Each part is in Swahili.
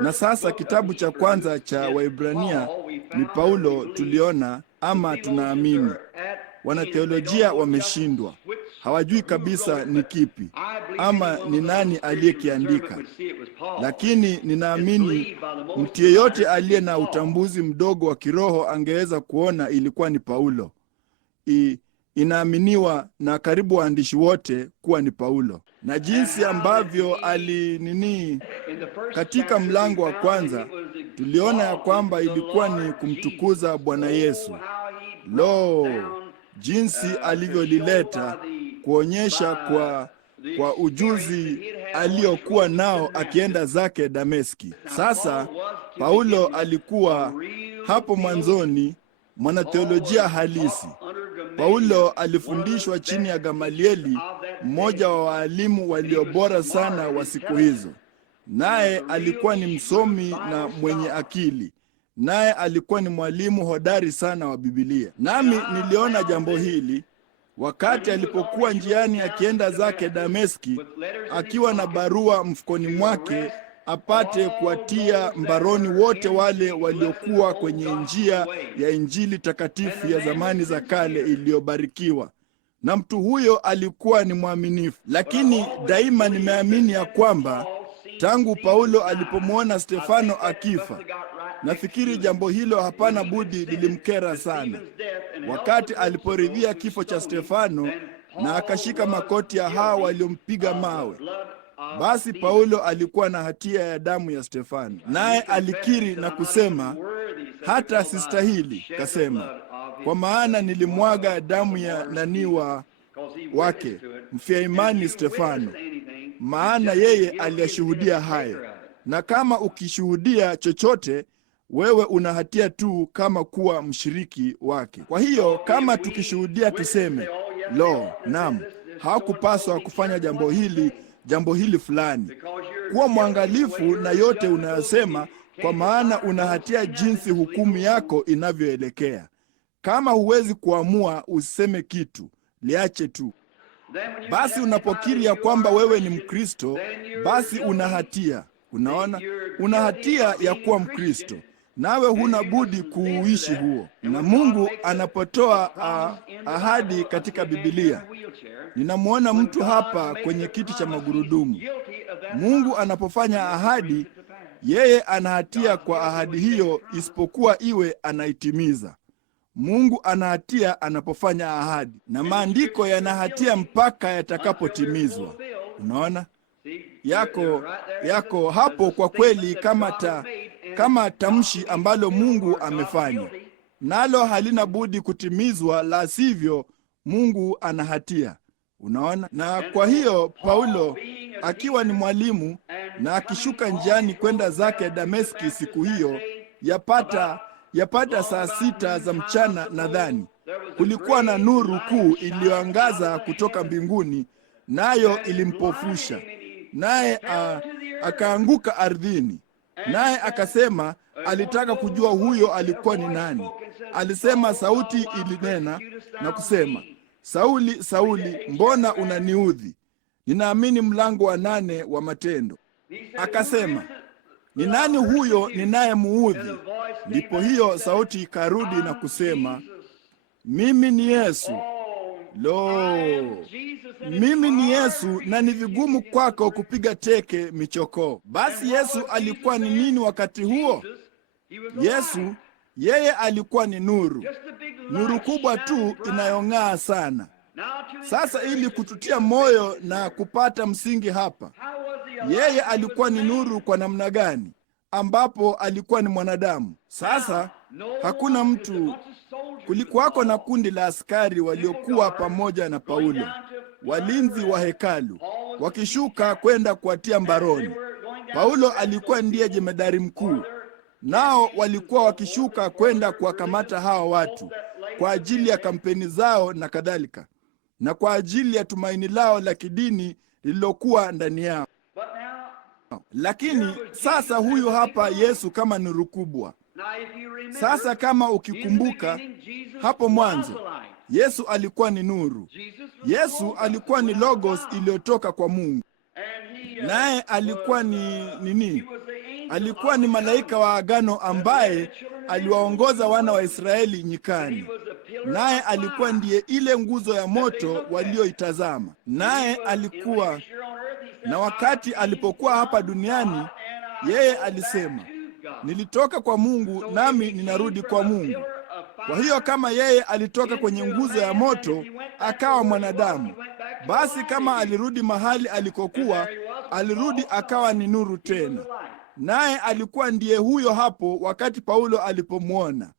Na sasa kitabu cha kwanza cha Waebrania ni Paulo tuliona ama tunaamini. Wanatheolojia wameshindwa. Hawajui kabisa ni kipi ama ni nani aliyekiandika. Lakini ninaamini mtu yeyote aliye na utambuzi mdogo wa kiroho angeweza kuona ilikuwa ni Paulo. Inaaminiwa na karibu waandishi wote kuwa ni Paulo. Na jinsi ambavyo katika mlango wa kwanza tuliona ya kwamba ilikuwa ni kumtukuza Bwana Yesu. Jinsi alivyolileta kuonyesha kwa ujuzi aliokuwa nao akienda zake Dameski. Sasa Paulo alikuwa hapo mwanzoni mwanatheolojia halisi. Paulo alifundishwa chini ya Gamalieli, mmoja wa walimu waliobora sana wa siku hizo. Naye alikuwa ni msomi na mwenye akili. Naye alikuwa ni mwalimu hodari sana wa Biblia. Nami niliona jambo hili wakati alipokuwa njiani akienda zake Dameski, akiwa na barua mfukoni mwake apate kuwatia mbaroni wote wale waliokuwa kwenye njia ya Injili takatifu ya zamani za kale iliyobarikiwa. Na mtu huyo alikuwa ni mwaminifu. Lakini daima nimeamini ya kwamba tangu Paulo alipomwona Stefano akifa, nafikiri jambo hilo hapana budi lilimkera sana. Wakati aliporidhia kifo cha Stefano na akashika makoti ya hao waliompiga mawe, basi Paulo alikuwa na hatia ya damu ya Stefano. Naye alikiri na kusema, hata sistahili, kasema, kwa maana nilimwaga damu ya naniwa wake mfia imani Stefano, maana yeye aliyashuhudia hayo. Na kama ukishuhudia chochote, wewe una hatia tu kama kuwa mshiriki wake. Kwa hiyo kama tukishuhudia tuseme, naam, hawakupaswa kufanya jambo hili fulani. Kuwa mwangalifu na yote unayosema, kwa maana una hatia jinsi hukumu yako inavyoelekea. Kama huwezi kuamua, useme kitu, liache tu. Basi unapokiri ya kwamba wewe ni Mkristo, basi una hatia. Unaona, una hatia ya kuwa Mkristo, nawe huna budi kuuishi huo. Na Mungu anapotoa ahadi katika Biblia, ninamwona mtu hapa kwenye kiti cha magurudumu. Mungu anapofanya ahadi, yeye ana hatia kwa ahadi hiyo, isipokuwa iwe anaitimiza. Mungu ana hatia anapofanya ahadi, na maandiko yana hatia mpaka yatakapotimizwa. Unaona? Yako hapo kwa kweli kama tamshi ambalo Mungu amefanya, nalo halina budi kutimizwa, la sivyo Mungu ana hatia. Unaona? Na kwa hiyo Paulo akiwa ni mwalimu na akishuka njiani kwenda zake Dameski siku hiyo, yapata saa 6 za mchana nadhani, kulikuwa na nuru kuu iliyoangaza kutoka mbinguni, nayo ilimpofusha. Naye akaanguka ardhini. Naye akasema alitaka kujua huyo alikuwa ni nani. Alisema, sauti ilinena na kusema, Sauli, Sauli, mbona unaniudhi? Ninaamini mlango wa 8 wa Matendo. Akasema, ni nani huyo ninayemuudhi? Ndipo hiyo sauti ikarudi na kusema, mimi ni Yesu. Mimi ni Yesu, na ni vigumu kwako kupiga teke michokoo. Basi Yesu alikuwa ni nini wakati huo? Yeye alikuwa ni nuru kubwa tu inayong'aa sana. Sasa ili kututia moyo na kupata msingi hapa, yeye alikuwa ni nuru kwa namna gani, ambapo alikuwa ni mwanadamu? Sasa hakuna mtu. Kulikuwako na kundi la askari waliokuwa pamoja na Paulo, walinzi wa hekalu, wakishuka kwenda kuwatia mbaroni. Paulo alikuwa ndiye jemedari mkuu, nao walikuwa wakishuka kwenda kuwakamata hawa watu kwa ajili ya kampeni zao na kadhalika, na kwa ajili ya tumaini lao la kidini lililokuwa ndani yao. Lakini sasa huyu hapa Yesu kama nuru kubwa. Sasa kama ukikumbuka, hapo mwanzo Yesu alikuwa ni nuru. Yesu alikuwa ni logos iliyotoka kwa Mungu. Naye alikuwa ni nini? alikuwa ni malaika wa agano ambaye aliwaongoza wana wa Israeli nyikani. Naye alikuwa ndiye ile nguzo ya moto walioitazama. Naye alikuwa na wakati alipokuwa hapa duniani, yeye alisema, nilitoka kwa Mungu nami ninarudi kwa Mungu. Kwa hiyo kama yeye alitoka kwenye nguzo ya moto akawa mwanadamu, basi kama alirudi mahali alikokuwa, alirudi akawa ni nuru tena. Naye alikuwa ndiye huyo hapo wakati Paulo alipomwona.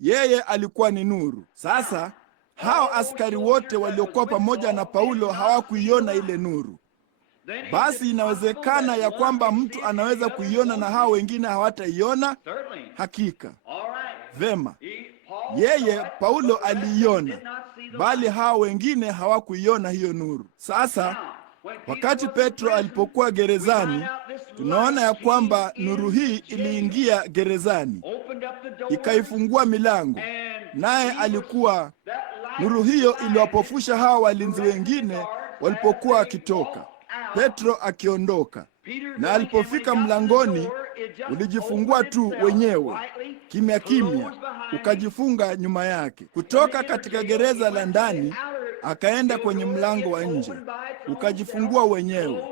Yeye alikuwa ni nuru. Sasa hao askari wote waliokuwa pamoja na Paulo hawakuiona ile nuru. Basi inawezekana ya kwamba mtu anaweza kuiona na hao wengine hawataiona? Hakika. Vema. Yeye Paulo aliiona, bali hao wengine hawakuiona hiyo nuru. Sasa wakati Petro alipokuwa gerezani, tunaona ya kwamba nuru hii iliingia gerezani, ikaifungua milango, naye alikuwa nuru hiyo iliwapofusha hao walinzi wengine walipokuwa wakitoka. Petro akiondoka, na alipofika mlangoni, ulijifungua tu wenyewe kimya kimya, ukajifunga nyuma yake. Kutoka katika gereza la ndani akaenda kwenye mlango wa nje, ukajifungua wenyewe,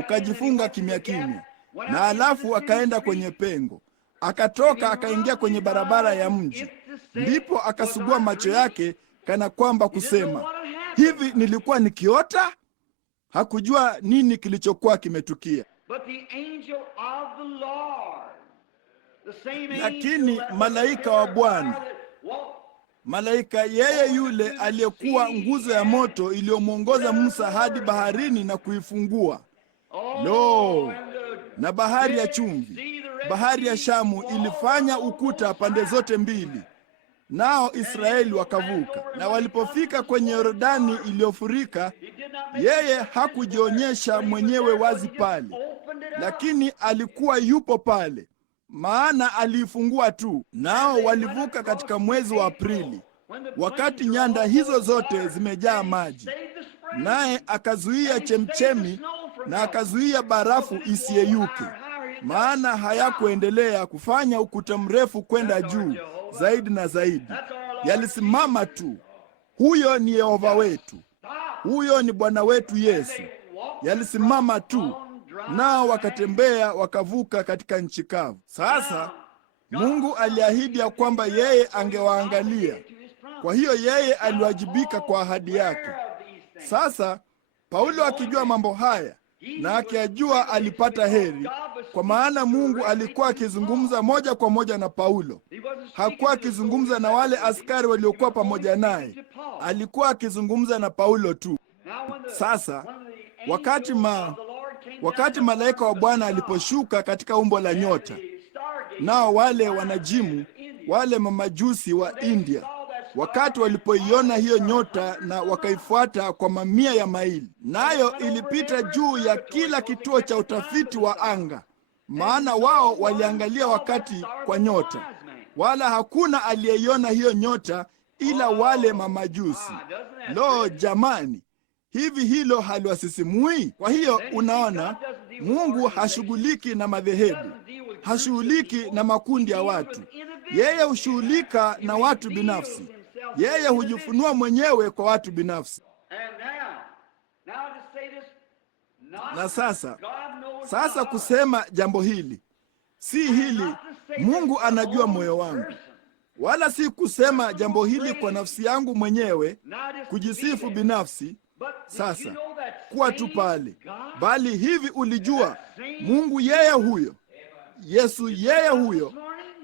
ukajifunga kimya kimya, na alafu akaenda kwenye pengo, akatoka akaingia kwenye barabara ya mji. Ndipo akasugua macho yake kana kwamba kusema, hivi nilikuwa nikiota? Hakujua nini kilichokuwa kimetukia. Lakini malaika wa Bwana, malaika yeye yule aliyekuwa nguzo ya moto iliyomwongoza Musa hadi baharini na kuifungua. Lo, na bahari ya chumvi, bahari ya Shamu ilifanya ukuta pande zote mbili, nao Israeli wakavuka. Na walipofika kwenye Yordani iliyofurika, yeye hakujionyesha mwenyewe wazi pale, lakini alikuwa yupo pale, maana aliifungua tu. Nao walivuka katika mwezi wa Aprili, wakati nyanda hizo zote zimejaa maji, naye akazuia chemchemi na akazuia barafu isiyeyuke, maana hayakuendelea kufanya ukuta mrefu kwenda juu zaidi na zaidi. Yalisimama tu. Huyo ni Yehova wetu, huyo ni Bwana wetu Yesu. Yalisimama tu, nao wakatembea wakavuka katika nchi kavu. Sasa Mungu aliahidi ya kwamba yeye angewaangalia, kwa hiyo yeye aliwajibika kwa ahadi yake. Sasa Paulo akijua mambo haya na akijua, alipata heri, kwa maana Mungu alikuwa akizungumza moja kwa moja na Paulo. Hakuwa akizungumza na wale askari waliokuwa pamoja naye, alikuwa akizungumza na Paulo tu. Sasa wakati malaika wa Bwana aliposhuka katika umbo la nyota, nao wale wanajimu, wale mamajusi wa India, wakati walipoiona hiyo nyota na wakaifuata kwa mamia ya maili, nayo ilipita juu ya kila kituo cha utafiti wa anga, maana wao waliangalia wakati kwa nyota, wala hakuna aliyeiona hiyo nyota ila wale mamajusi. Lo, jamani, hivi hilo haliwasisimui? Kwa hiyo unaona, Mungu hashughuliki na madhehebu, hashughuliki na makundi ya watu. Yeye hushughulika na watu binafsi. Yeye hujifunua mwenyewe kwa watu binafsi. Na sasa kusema jambo hili, si hili, Mungu anajua moyo wangu, wala si kusema jambo hili kwa nafsi yangu mwenyewe, kujisifu binafsi. Sasa kuwa tu pale, bali hivi ulijua Mungu yeye huyo, Yesu yeye huyo,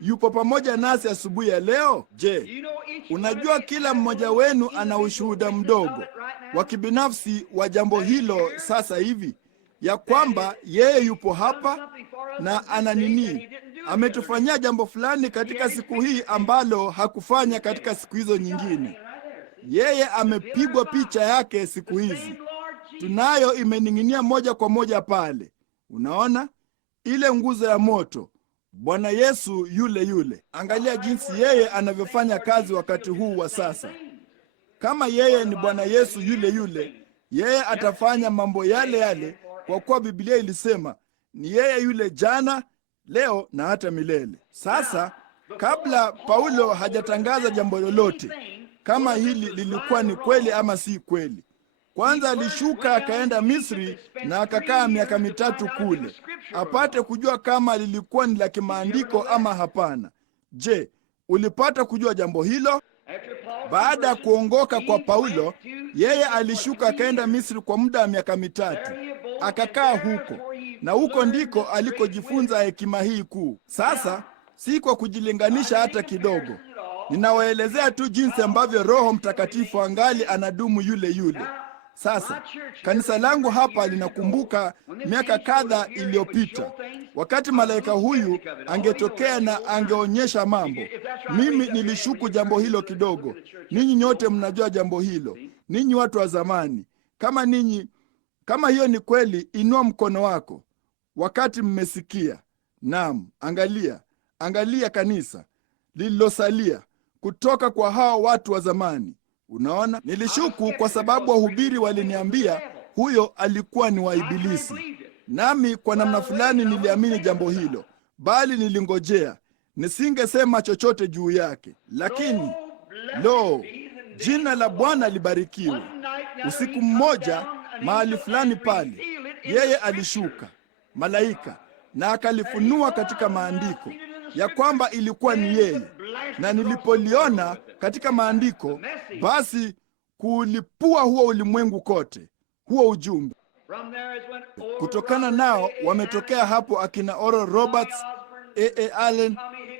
yupo pamoja nasi asubuhi ya leo? Je, unajua kila mmoja wenu ana ushuhuda mdogo wa kibinafsi wa jambo hilo sasa hivi, ya kwamba yeye yupo hapa na ana nini, ametufanyia jambo fulani katika siku hii ambalo hakufanya katika siku hizo nyingine. Yeye amepigwa picha yake siku hizi, tunayo imening'inia moja kwa moja pale. Unaona ile nguzo ya moto, Bwana Yesu yule yule. Angalia jinsi yeye anavyofanya kazi wakati huu wa sasa. Kama yeye ni Bwana Yesu yule yule, yeye atafanya mambo yale yale, kwa kuwa Biblia ilisema ni yeye yule jana, leo na hata milele. Sasa kabla Paulo hajatangaza jambo lolote kama hili lilikuwa ni kweli ama si kweli, kwanza alishuka akaenda Misri na akakaa miaka 3 kule apate kujua kama lilikuwa ni la kimaandiko ama hapana. Je, ulipata kujua jambo hilo? Baada ya kuongoka kwa Paulo, yeye alishuka akaenda Misri kwa muda wa miaka 3 akakaa huko, na huko ndiko alikojifunza hekima hii kuu. Sasa si kwa kujilinganisha hata kidogo, ninawaelezea tu jinsi ambavyo Roho Mtakatifu angali anadumu yule yule. Sasa kanisa langu hapa linakumbuka miaka kadha iliyopita, wakati malaika huyu angetokea na angeonyesha mambo. Mimi nilishuku jambo hilo kidogo. Ninyi nyote mnajua jambo hilo, ninyi watu wa zamani. Kama hiyo ni kweli, inua mkono wako wakati mmesikia. Naam, angalia kanisa lililosalia kutoka kwa hao watu wa zamani. Unaona, nilishuku kwa sababu wahubiri waliniambia huyo alikuwa ni wa Ibilisi. Nami kwa namna fulani niliamini jambo hilo, bali nilingojea, nisingesema chochote juu yake. Lakini jina la Bwana libarikiwe. Usiku mmoja mahali fulani pale, yeye alishuka malaika na akalifunua katika maandiko ya kwamba ilikuwa ni yeye, na nilipoliona katika maandiko, basi kulipua huo ulimwengu kote huo ujumbe. Kutokana nao wametokea hapo akina Oral Roberts, A.A. Allen,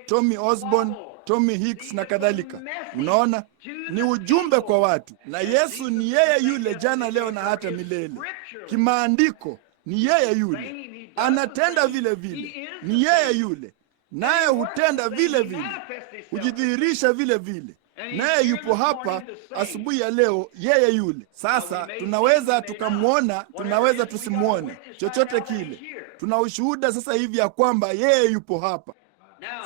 Tommy Osborne, Tommy Hicks na kadhalika. Unaona, ni ujumbe kwa watu, na Yesu ni yeye yule jana, leo na hata milele. Kimaandiko ni yeye yule, anatenda vile vile, ni yeye yule, naye hutenda vile vile, hujidhihirisha vile vile, naye yupo hapa asubuhi ya leo, yeye yule. Sasa tunaweza tukamwona, tunaweza tusimwone, chochote kile. Tuna ushuhuda sasa hivi ya kwamba yeye yupo hapa.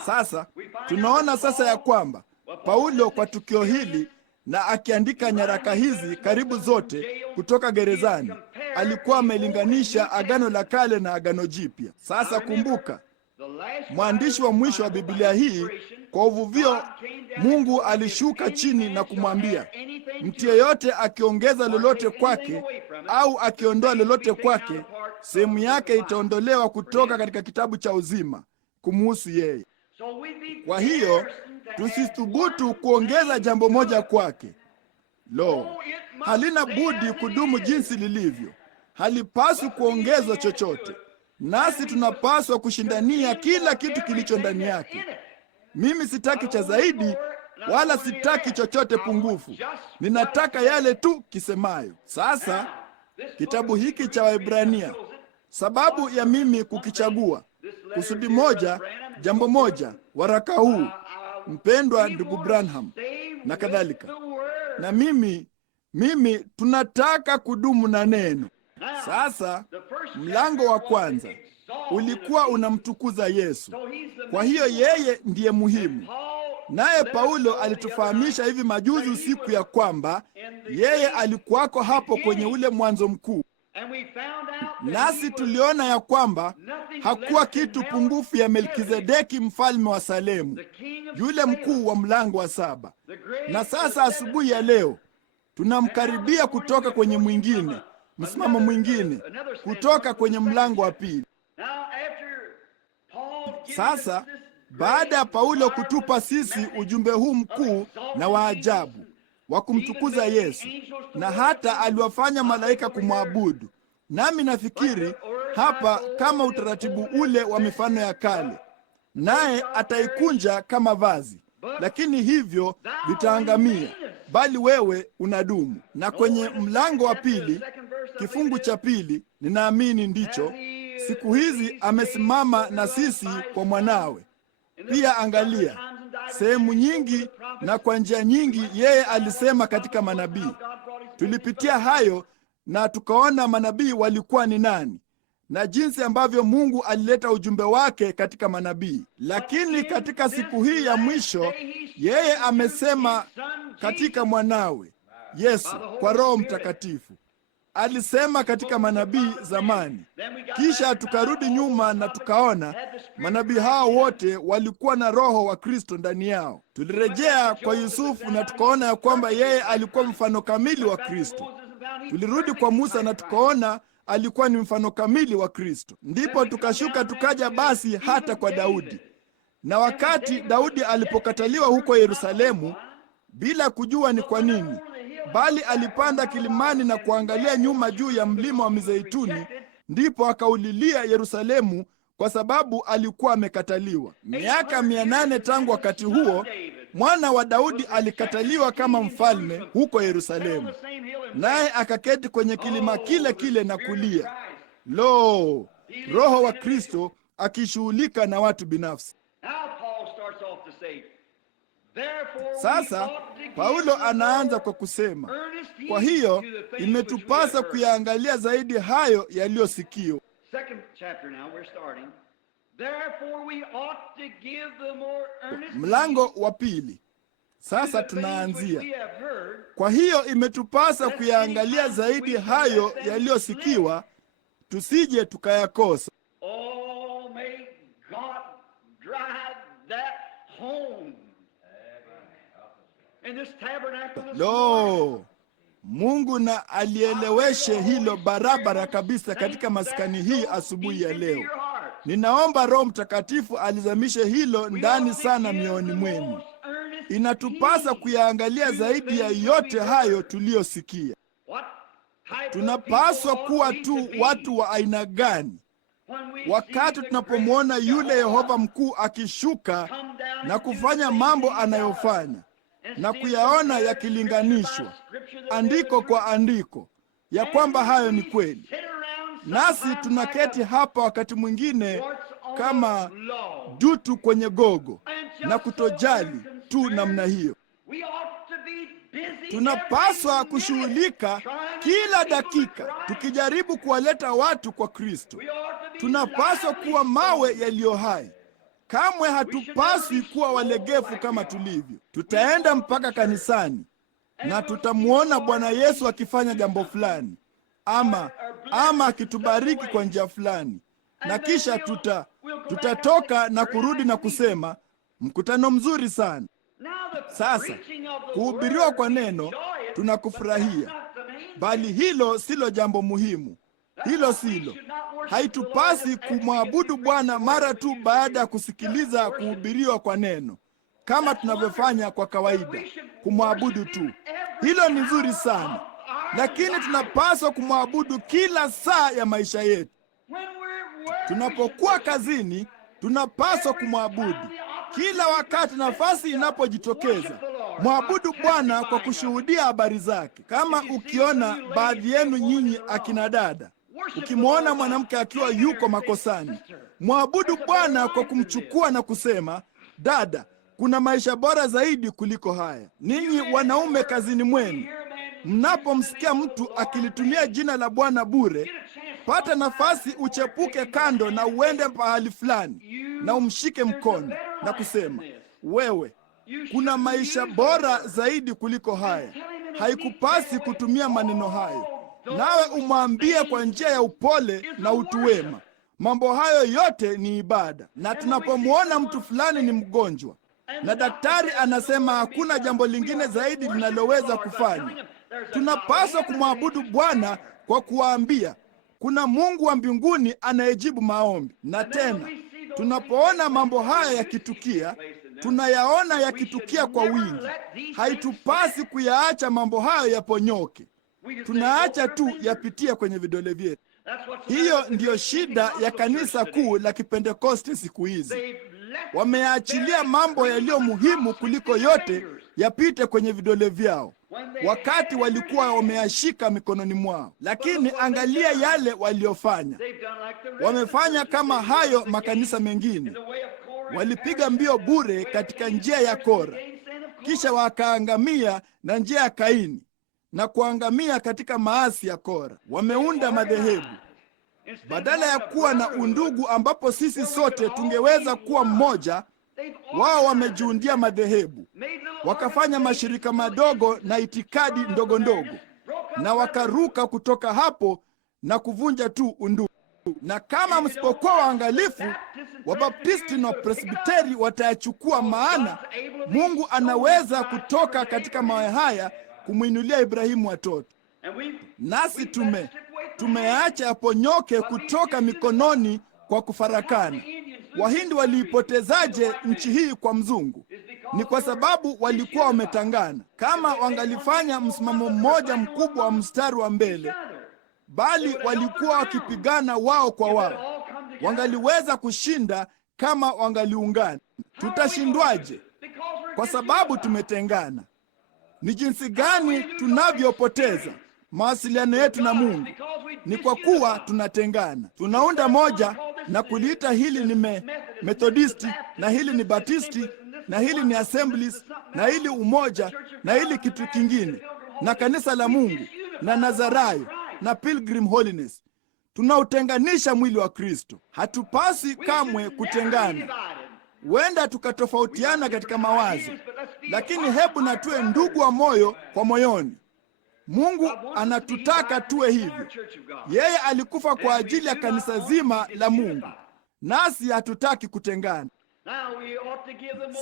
Sasa tunaona sasa ya kwamba Paulo kwa tukio hili, na akiandika nyaraka hizi karibu zote kutoka gerezani, alikuwa amelinganisha Agano la Kale na Agano Jipya. Sasa kumbuka, mwandishi wa mwisho wa Biblia hii, kwa uvuvio, Mungu alishuka chini na kumwambia, mtu yeyote akiongeza lolote kwake au akiondoa lolote kwake, sehemu yake itaondolewa kutoka katika kitabu cha uzima kumuhusu yeye. Kwa hiyo tusithubutu kuongeza jambo moja kwake. Halina budi kudumu jinsi lilivyo, halipaswi kuongezwa chochote. Nasi tunapaswa kushindania kila kitu kilicho ndani yake. Mimi sitaki cha zaidi wala sitaki chochote pungufu. Ninataka yale tu kisemayo. Sasa kitabu hiki cha Waebrania, sababu ya mimi kukichagua, kusudi moja, jambo moja, waraka huu, mpendwa ndugu Branham na kadhalika. Na mimi tunataka kudumu na neno. Sasa mlango wa kwanza ulikuwa unamtukuza Yesu. Kwa hiyo yeye ndiye muhimu. Naye Paulo alitufahamisha hivi majuzi usiku ya kwamba yeye alikuwako hapo kwenye ule mwanzo mkuu. Nasi tuliona ya kwamba hakuwa kitu pungufu ya Melkizedeki mfalme wa Salemu, yule mkuu wa mlango wa 7. Na sasa asubuhi ya leo tunamkaribia kutoka kwenye msimamo mwingine, kutoka kwenye mlango wa 2. Sasa baada ya Paulo kutupa sisi ujumbe huu mkuu na wa ajabu wa kumtukuza Yesu, na hata aliwafanya malaika kumwabudu, nami nafikiri hapa kama utaratibu ule wa mifano ya kale, naye ataikunja kama vazi, lakini hivyo vitaangamia, bali wewe unadumu. Na kwenye mlango wa 2 kifungu cha 2, ninaamini ndicho, siku hizi amesimama na sisi kwa mwanawe. Pia angalia, sehemu nyingi na kwa njia nyingi yeye alisema katika manabii. Tulipitia hayo na tukaona manabii walikuwa ni nani na jinsi ambavyo Mungu alileta ujumbe wake katika manabii. Lakini katika siku hii ya mwisho yeye amesema katika mwanawe Yesu kwa Roho Mtakatifu. alisema katika manabii zamani. Kisha tukarudi nyuma na tukaona manabii hao wote walikuwa na roho wa Kristo ndani yao. Tulirejea kwa Yusufu na tukaona ya kwamba yeye alikuwa mfano kamili wa Kristo. Tulirudi kwa Musa na tukaona alikuwa ni mfano kamili wa Kristo. Ndipo tukashuka tukaja basi hata kwa Daudi. Na wakati Daudi alipokataliwa huko Yerusalemu, bila kujua ni kwa nini, bali alipanda kilimani na kuangalia nyuma juu ya mlima wa Mizeituni, ndipo akaulilia Yerusalemu kwa sababu alikuwa amekataliwa. Miaka 800 tangu wakati huo, mwana wa Daudi alikataliwa kama mfalme huko Yerusalemu, naye akaketi kwenye kilima kile kile na kulia. Lo, roho wa Kristo akishughulika na watu binafsi. Sasa Paulo anaanza kwa kusema, kwa hiyo imetupasa kuyaangalia zaidi hayo yaliyosikio. Mlango wa pili. Sasa tunaanzia, kwa hiyo imetupasa kuyaangalia zaidi hayo yaliyosikiwa, tusije tukayakosa. Oh, may God drive that home. In this tabernacle this Lo, Mungu na alieleweshe hilo barabara kabisa katika maskani hii asubuhi ya leo. Ninaomba Roho Mtakatifu alizamishe hilo ndani sana mioyoni mwenu. Inatupasa kuyaangalia zaidi ya yote hayo tuliyosikia. Tunapaswa kuwa tu watu wa aina gani wakati tunapomwona yule Yehova mkuu akishuka na kufanya mambo anayofanya na kuyaona yakilinganishwa andiko kwa andiko ya kwamba hayo ni kweli? Nasi tunaketi hapa wakati mwingine kama dutu kwenye gogo na kutojali tu namna hiyo. Tunapaswa kushughulika kila dakika tukijaribu kuwaleta watu kwa Kristo. Tunapaswa kuwa mawe yaliyo hai. Kamwe hatupaswi kuwa walegevu kama tulivyo. Tutaenda mpaka kanisani na tutamwona Bwana Yesu akifanya jambo fulani ama akitubariki kwa njia fulani, na kisha tutatoka na kurudi na kusema mkutano mzuri sana. Sasa kuhubiriwa kwa neno tunakufurahia, bali hilo silo jambo muhimu. Hilo silo. Haitupasi kumwabudu Bwana mara tu baada ya kusikiliza kuhubiriwa kwa neno kama tunavyofanya kwa kawaida, kumwabudu tu. Hilo ni nzuri sana, lakini tunapaswa kumwabudu kila saa ya maisha yetu. Tunapokuwa kazini, tunapaswa kumwabudu kila wakati nafasi inapojitokeza. Mwabudu Bwana kwa kushuhudia habari zake. Kama ukiona baadhi yenu nyinyi akina dada, ukimwona mwanamke akiwa yuko makosani, mwabudu Bwana kwa kumchukua na kusema, dada, kuna maisha bora zaidi kuliko haya. Ninyi wanaume kazini mwenu, mnapomsikia mtu akilitumia jina la Bwana bure, pata nafasi uchepuke kando na uende pahali fulani na umshike mkono na kusema, wewe, kuna maisha bora zaidi kuliko haya. Haikupasi kutumia maneno hayo, nawe umwambie kwa njia ya upole na utu wema. Mambo hayo yote ni ibada. Na tunapomwona mtu fulani ni mgonjwa na daktari anasema hakuna jambo lingine zaidi linaloweza kufanya, tunapaswa kumwabudu Bwana kwa kuwaambia kuna Mungu wa mbinguni anayejibu maombi. Na tena tunapoona mambo haya yakitukia, tunayaona yakitukia kwa wingi. Haitupasi kuyaacha mambo hayo yaponyoke. Tunaacha tu yapitie kwenye vidole vyetu. Hiyo ndiyo shida ya kanisa kuu la Kipentekoste siku hizi. Wameachilia mambo yaliyo muhimu kuliko yote yapite kwenye vidole vyao, wakati walikuwa wameyashika mikononi mwao. Lakini angalia yale waliofanya. Wamefanya kama hayo makanisa mengine. Walipiga mbio bure katika njia ya Kora, kisha wakaangamia na njia ya Kaini na kuangamia katika maasi ya Kora. Wameunda madhehebu badala ya kuwa na undugu ambapo sisi sote tungeweza kuwa mmoja. Wao wamejiundia madhehebu, wakafanya mashirika madogo na itikadi ndogo ndogo, na wakaruka kutoka hapo na kuvunja tu undugu. Na kama msipokuwa waangalifu, Wabaptisti na Presbiteri watayachukua, maana Mungu anaweza kutoka katika mawe haya kumwinulia Ibrahimu watoto. Nasi tumeacha yaponyoke kutoka mikononi kwa kufarakana. Wahindi waliipotezaje nchi hii kwa mzungu? Ni kwa sababu walikuwa wametangana. Kama wangalifanya msimamo mmoja mkubwa wa mstari wa mbele, bali walikuwa wakipigana wao kwa wao, wangaliweza kushinda kama wangaliungana. Tutashindwaje? Kwa sababu tumetengana. Ni jinsi gani tunavyopoteza mawasiliano yetu na Mungu? Ni kwa kuwa tunatengana. Tunaunda moja na kuliita hili ni Methodisti, na hili ni Batisti, na hili ni Assemblies, na hili umoja, na hili kitu kingine, na kanisa la Mungu, na Nazarayo, na Pilgrim Holiness. Tunautenganisha mwili wa Kristo. Hatupasi kamwe kutengana. Huenda tukatofautiana katika mawazo, lakini hebu na tuwe ndugu wa moyo kwa moyoni. Mungu anatutaka tuwe hivyo. Yeye alikufa kwa ajili ya kanisa zima la Mungu, nasi hatutaki kutengana.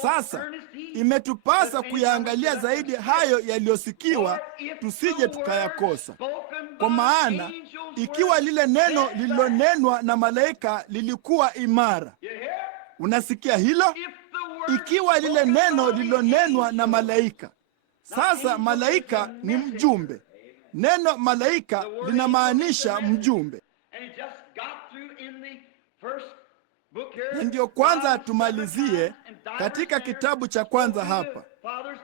Sasa imetupasa kuyaangalia zaidi hayo yaliyosikiwa, tusije tukayakosa. Kwa maana ikiwa lile neno lililonenwa na malaika lilikuwa imara, unasikia hilo? Ikiwa lile neno lililonenwa na malaika. Sasa malaika ni mjumbe. Neno malaika linamaanisha mjumbe. Na ndiyo kwanza tumalizie katika kitabu cha kwanza hapa.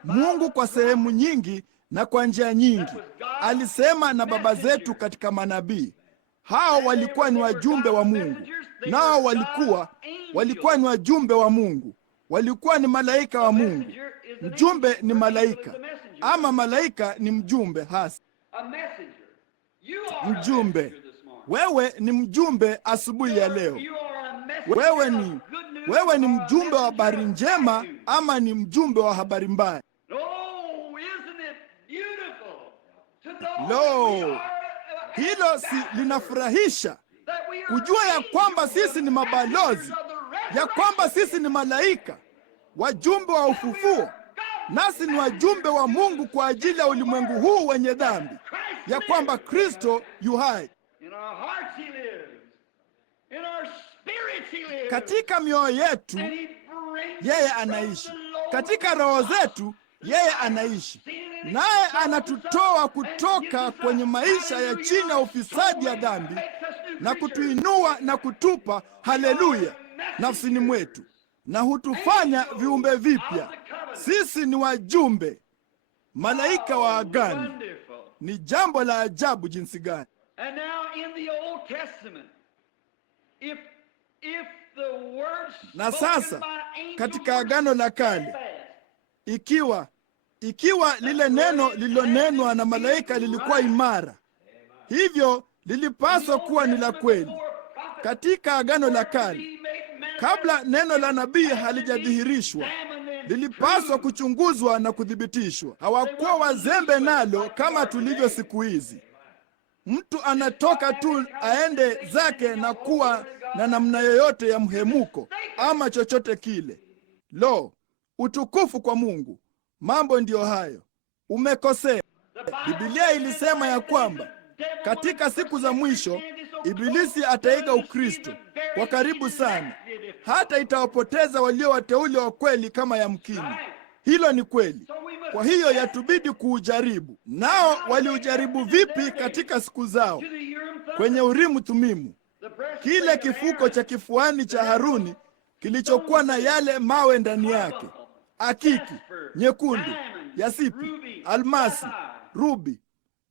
Mungu kwa sehemu nyingi na kwa njia nyingi alisema na baba zetu katika manabii. Hao walikuwa ni wajumbe wa Mungu. Nao walikuwa ni wajumbe wa Mungu. Walikuwa ni malaika wa Mungu. Mjumbe ni malaika, ama malaika ni mjumbe hasa. Mjumbe. Wewe ni mjumbe asubuhi ya leo. Wewe ni mjumbe wa habari njema, ama ni mjumbe wa habari mbaya? Lo, hilo si linafurahisha kujua ya kwamba sisi ni mabalozi, ya kwamba sisi ni malaika, wajumbe wa ufufuo, nasi ni wajumbe wa Mungu kwa ajili ya ulimwengu huu wenye dhambi, ya kwamba Kristo yu hai. Katika mioyo yetu yeye anaishi, katika roho zetu yeye anaishi, naye anatutoa kutoka kwenye maisha ya chini ya ufisadi ya dhambi na kutuinua na kutupa, haleluya, nafsini mwetu, na hutufanya viumbe vipya. Sisi ni wajumbe, malaika wa agano. Ni jambo la ajabu jinsi gani! Na sasa katika Agano la Kale, ikiwa lile neno lililonenwa na malaika lilikuwa imara, hivyo lilipaswa kuwa ni la kweli. Katika Agano la Kale, kabla neno la nabii halijadhihirishwa, lilipaswa kuchunguzwa na kuthibitishwa. Hawakuwa wazembe nalo kama tulivyo siku hizi. Mtu anatoka tu aende zake na kuwa na namna yoyote ya mhemuko ama chochote kile. Lo, utukufu kwa Mungu! Mambo ndiyo hayo. Umekosea. Biblia ilisema ya kwamba katika siku za mwisho Ibilisi ataiga Ukristo kwa karibu sana, hata itawapoteza walio wateule wa kweli kama yamkini. Hilo ni kweli. Kwa hiyo yatubidi kuujaribu. Nao waliujaribu vipi katika siku zao? Kwenye Urimu Thumimu, kile kifuko cha kifuani cha Haruni kilichokuwa na yale mawe ndani yake: akiki, nyekundu, yasipi, almasi, rubi,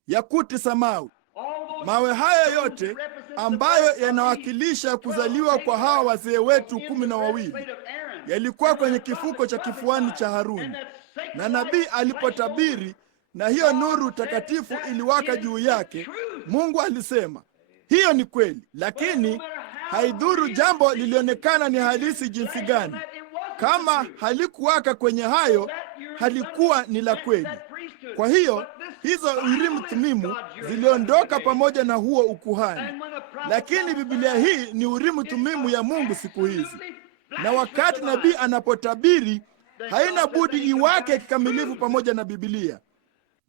yakuti samawi. Mawe hayo yote ambayo yanawakilisha kuzaliwa kwa hawa wazee wetu 12 yalikuwa kwenye kifuko cha kifuani cha Haruni. Na nabii alipotabiri na hiyo nuru takatifu iliwaka juu yake, Mungu alisema, hiyo ni kweli. Lakini haidhuru jambo lilionekana ni halisi jinsi gani, kama halikuwaka kwenye hayo, halikuwa ni la kweli. Kwa hiyo Hizo Urimu Thumimu ziliondoka pamoja na huo ukuhani, lakini Biblia hii ni Urimu Thumimu ya Mungu siku hizi. Na wakati nabii anapotabiri, haina budi iwake kikamilifu pamoja na Biblia.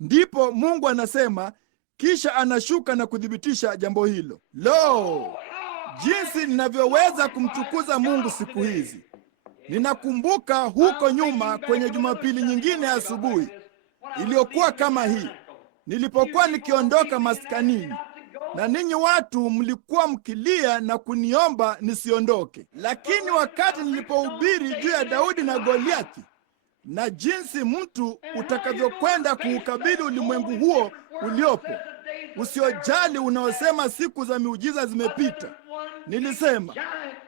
Ndipo Mungu anasema, kisha anashuka na kuthibitisha jambo hilo. Lo, jinsi ninavyoweza kumtukuza Mungu siku hizi! Ninakumbuka huko nyuma kwenye Jumapili nyingine ya asubuhi iliyokuwa kama hii, nilipokuwa nikiondoka maskanini, na ninyi watu mlikuwa mkilia na kuniomba nisiondoke. Lakini wakati nilipohubiri juu ya Daudi na Goliathi na jinsi mtu utakavyokwenda kuukabili ulimwengu huo uliopo usiojali, unaosema siku za miujiza zimepita, nilisema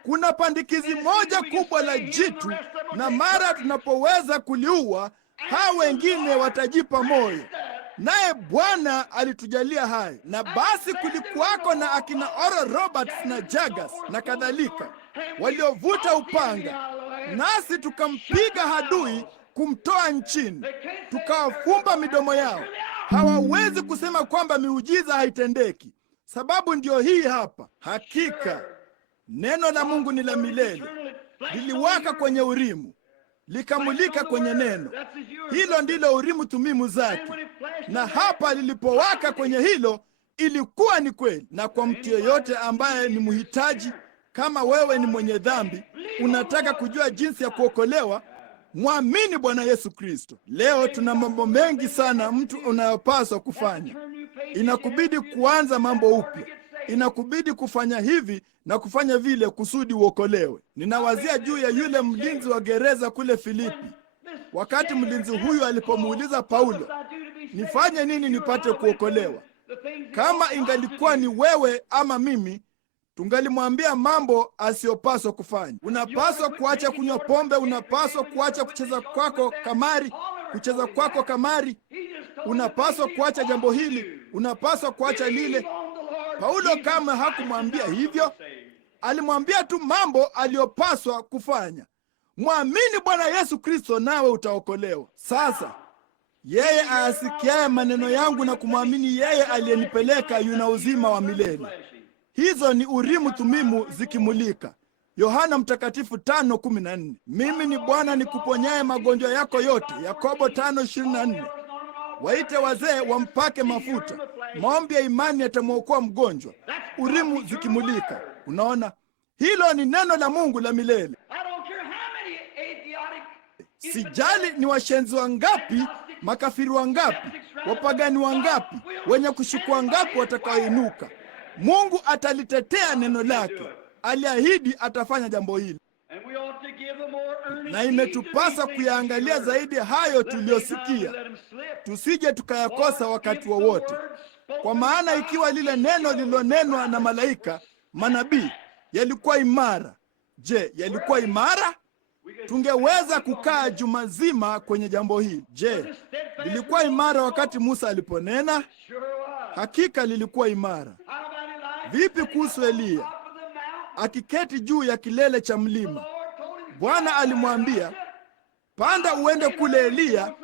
kuna pandikizi moja kubwa la jitu, na mara tunapoweza kuliua, hao wengine watajipa moyo. Naye Bwana alitujalia hayo. Na basi kulikuwako na akina Oral Roberts na Jagas na kadhalika, waliovuta upanga, nasi tukampiga adui kumtoa nchini, tukawafumba midomo yao. Hawawezi kusema kwamba miujiza haitendeki. Sababu ndiyo hii hapa. Hakika neno la Mungu ni la milele, liliwaka kwenye Urimu, likamulika kwenye neno. Hilo ndilo Urimu Thumimu zake, na hapa lilipowaka kwenye hilo, ilikuwa ni kweli. Na kwa mtu yeyote ambaye ni mhitaji, kama wewe ni mwenye dhambi, unataka kujua jinsi ya kuokolewa, mwamini Bwana Yesu Kristo. Leo tuna mambo mengi sana mtu unayopaswa kufanya. Inakubidi kuanza mambo upya. Inakubidi kufanya hivi na kufanya vile kusudi uokolewe. Ninawazia juu ya yule mlinzi wa gereza kule Filipi. Wakati mlinzi huyu alipomuuliza Paulo, nifanye nini nipate kuokolewa? Kama ingalikuwa ni wewe ama mimi, tungalimwambia mambo asiyopaswa kufanya. Unapaswa kuacha kunywa pombe, unapaswa kuacha kucheza kwako kamari, unapaswa kuacha jambo hili, unapaswa kuacha lile. Paulo kama hakumwambia hivyo, alimwambia tu mambo aliyopaswa kufanya. Mwamini Bwana Yesu Kristo nawe utaokolewa. Sasa yeye ayasikiaye maneno yangu na kumwamini yeye aliyenipeleka yuna uzima wa milele. Hizo ni Urimu Thumimu zikimulika. Yohana Mtakatifu 5:14. Mimi ni Bwana nikuponyaye magonjwa yako yote. Yakobo 5:24. Waite wazee wampake mafuta, maombi ya imani yatamwokoa mgonjwa. Urimu zikimulika. Unaona, hilo ni neno la Mungu la milele. Sijali ni washenzi wangapi, makafiri wangapi, wapagani wangapi, wenye kushukua wangapi watakaoinuka, Mungu atalitetea neno lake. Aliahidi atafanya jambo hili, na imetupasa kuyaangalia zaidi hayo tuliyosikia, tusije tukayakosa wakati wowote. Kwa maana ikiwa lile neno lililonenwa na malaika, manabii, yalikuwa imara, je, yalikuwa imara? Tungeweza kukaa juma zima kwenye jambo hili. Je, lilikuwa imara wakati Musa aliponena? Hakika lilikuwa imara. Vipi kuhusu Eliya akiketi juu ya kilele cha mlima? Bwana alimwambia, panda uende kule Eliya,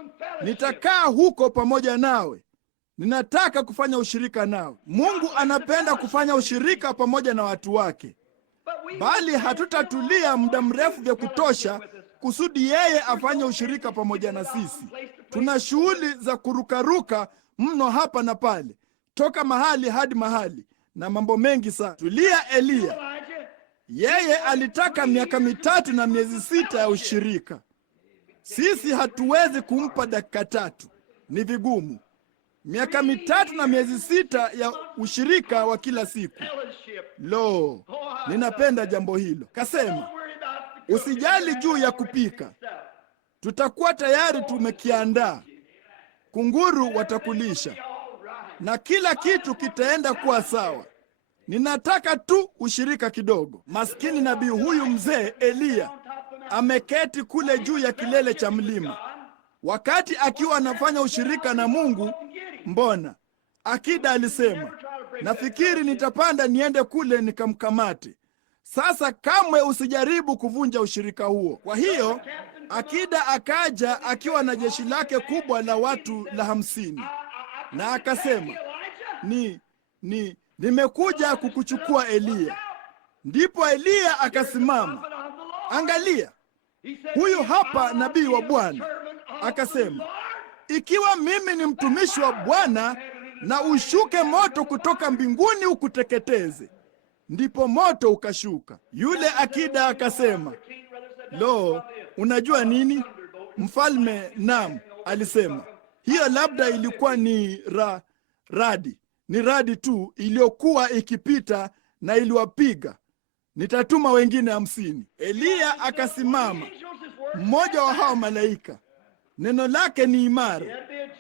nitakaa huko pamoja nawe. Ninataka kufanya ushirika nawe. Mungu anapenda kufanya ushirika pamoja na watu wake, bali hatutatulia muda mrefu vya kutosha kusudi yeye afanye ushirika pamoja na sisi. Tuna shughuli za kurukaruka mno hapa na pale, toka mahali hadi mahali, na mambo mengi sana. Tulia Eliya, yeye alitaka miaka 3 na miezi 6 ya ushirika. Sisi hatuwezi kumpa dakika 3, ni vigumu. Miaka 3 na miezi 6 ya ushirika wa kila siku. Lo, ninapenda jambo hilo. Kasema, usijali juu ya kupika, tutakuwa tayari tumekiandaa. Kunguru watakulisha na kila kitu kitaenda kuwa sawa. Ninataka tu ushirika kidogo. Maskini nabii huyu mzee Eliya ameketi kule juu ya kilele cha mlima, wakati akiwa anafanya ushirika na Mungu. Mbona akida alisema, nafikiri nitapanda niende kule nikamkamate. Sasa kamwe usijaribu kuvunja ushirika huo. Kwa hiyo akida akaja akiwa na jeshi lake kubwa la watu la 50. na akasema, nimekuja kukuchukua Eliya. Ndipo Eliya akasimama, angalia, huyu hapa nabii wa Bwana. Akasema, ikiwa mimi ni mtumishi wa Bwana, na ushuke moto kutoka mbinguni ukuteketeze. Ndipo moto ukashuka. Yule akida akasema, lo, unajua nini mfalme? Naam, alisema, hiyo labda ilikuwa ni radi. Ni radi tu iliyokuwa ikipita na iliwapiga. Nitatuma wengine 50. Eliya akasimama, mmoja wa hao malaika. Neno lake ni imara.